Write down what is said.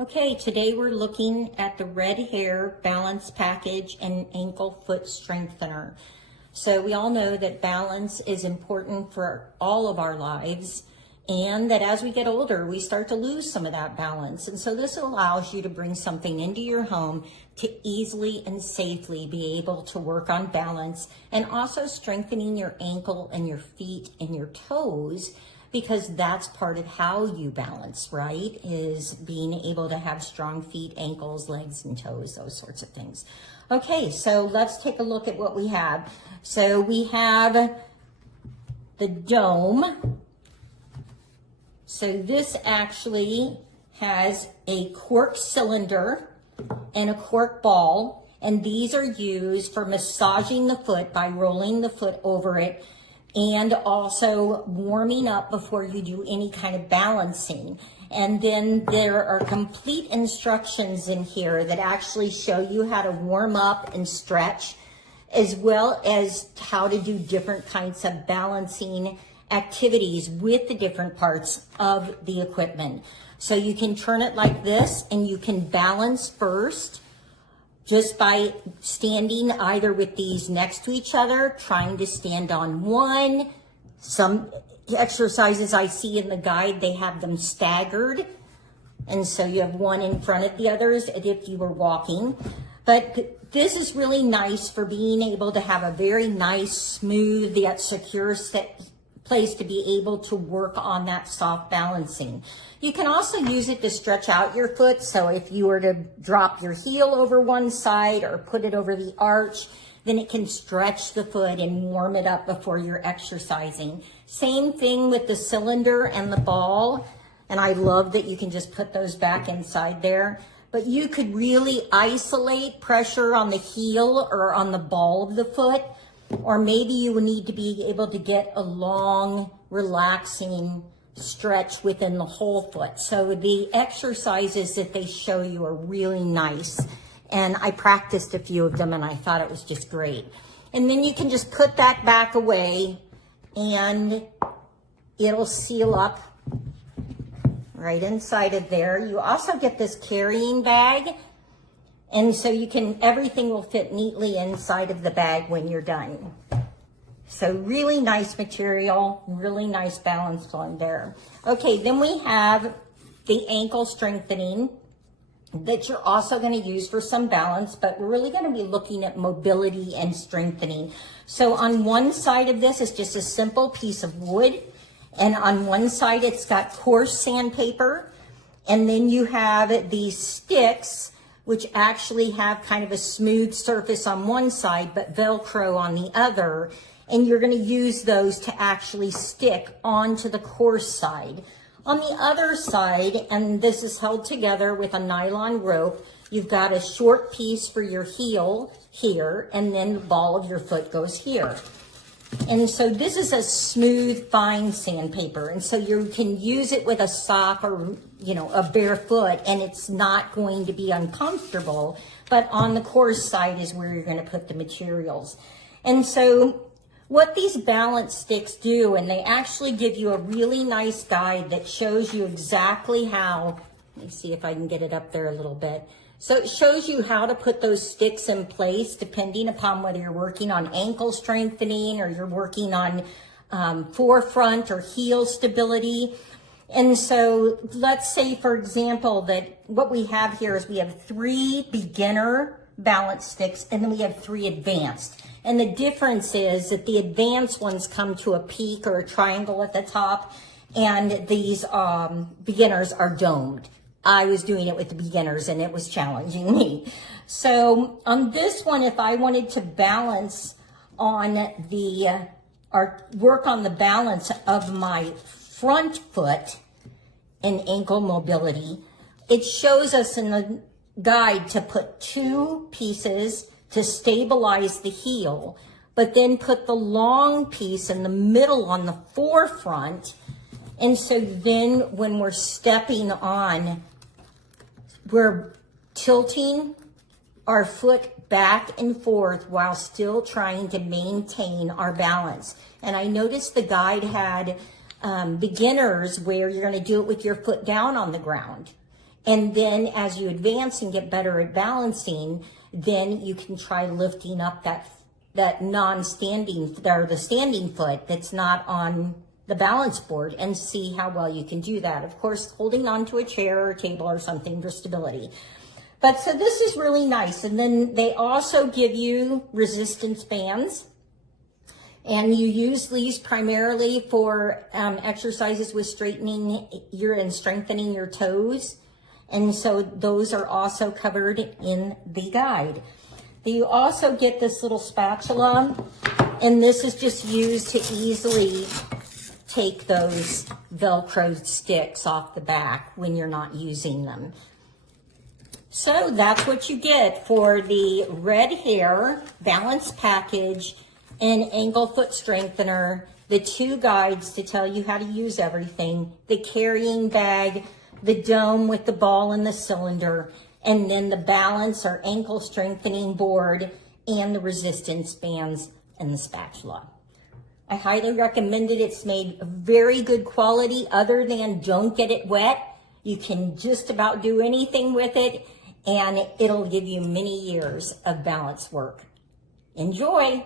Okay, today we're looking at the Red HARE Balance Package and Ankle Foot Strengthener. So we all know that balance is important for all of our lives, and that as we get older, we start to lose some of that balance. And so this allows you to bring something into your home to easily and safely be able to work on balance and also strengthening your ankle and your feet and your toes, because that's part of how you balance, right? Is being able to have strong feet, ankles, legs, and toes, those sorts of things. Okay, so let's take a look at what we have. So we have the dome. So this actually has a cork cylinder and a cork ball, and these are used for massaging the foot by rolling the foot over it, and also warming up before you do any kind of balancing. And then there are complete instructions in here that actually show you how to warm up and stretch, as well as how to do different kinds of balancing activities with the different parts of the equipment. So you can turn it like this, and you can balance first just by standing either with these next to each other, trying to stand on one. Some exercises I see in the guide, they have them staggered. And so you have one in front of the others as if you were walking. But this is really nice for being able to have a very nice, smooth, yet secure place to be able to work on that soft balancing. You can also use it to stretch out your foot. So if you were to drop your heel over one side or put it over the arch, then it can stretch the foot and warm it up before you're exercising. Same thing with the cylinder and the ball. And I love that you can just put those back inside there. But you could really isolate pressure on the heel or on the ball of the foot. Or maybe you would need to be able to get a long, relaxing stretch within the whole foot. So the exercises that they show you are really nice. And I practiced a few of them and I thought it was just great. And then you can just put that back away and it'll seal up right inside of there. You also get this carrying bag. And so everything will fit neatly inside of the bag when you're done. So really nice material, really nice balance on there. Okay, then we have the ankle strengthening that you're also going to use for some balance, but we're really going to be looking at mobility and strengthening. So on one side of this is just a simple piece of wood, and on one side it's got coarse sandpaper, and then you have these sticks which actually have kind of a smooth surface on one side, but Velcro on the other. And you're going to use those to actually stick onto the coarse side. On the other side, and this is held together with a nylon rope, you've got a short piece for your heel here, and then the ball of your foot goes here. And so this is a smooth, fine sandpaper. And so you can use it with a sock or, a bare foot, and it's not going to be uncomfortable. But on the coarse side is where you're going to put the materials. And so what these balance sticks do, and they actually give you a really nice guide that shows you exactly how, let me see if I can get it up there a little bit. So it shows you how to put those sticks in place depending upon whether you're working on ankle strengthening or you're working on forefront or heel stability. And so let's say, for example, that what we have here is we have 3 beginner balance sticks and then we have 3 advanced. And the difference is that the advanced ones come to a peak or a triangle at the top, and these beginners are domed. I was doing it with the beginners and it was challenging me. So on this one, if I wanted to balance on or work on the balance of my front foot and ankle mobility, it shows us in the guide to put 2 pieces to stabilize the heel, but then put the long piece in the middle on the forefront. And so then when we're stepping on, we're tilting our foot back and forth while still trying to maintain our balance. And I noticed the guide had beginners where you're going to do it with your foot down on the ground. And then as you advance and get better at balancing, then you can try lifting up that non-standing, or the standing foot that's not on the balance board, and see how well you can do that. Of course, holding on to a chair or table or something for stability. But so this is really nice. And then they also give you resistance bands. And you use these primarily for exercises with straightening and strengthening your toes. And so those are also covered in the guide. You also get this little spatula, and this is just used to easily take those Velcro sticks off the back when you're not using them. So that's what you get for the Red HARE Balance Package and Ankle Foot Strengthener, the 2 guides to tell you how to use everything, the carrying bag, the dome with the ball and the cylinder, and then the balance or ankle strengthening board, and the resistance bands and the spatula. I highly recommend it. It's made very good quality. Other than don't get it wet, you can just about do anything with it, and it'll give you many years of balance work. Enjoy.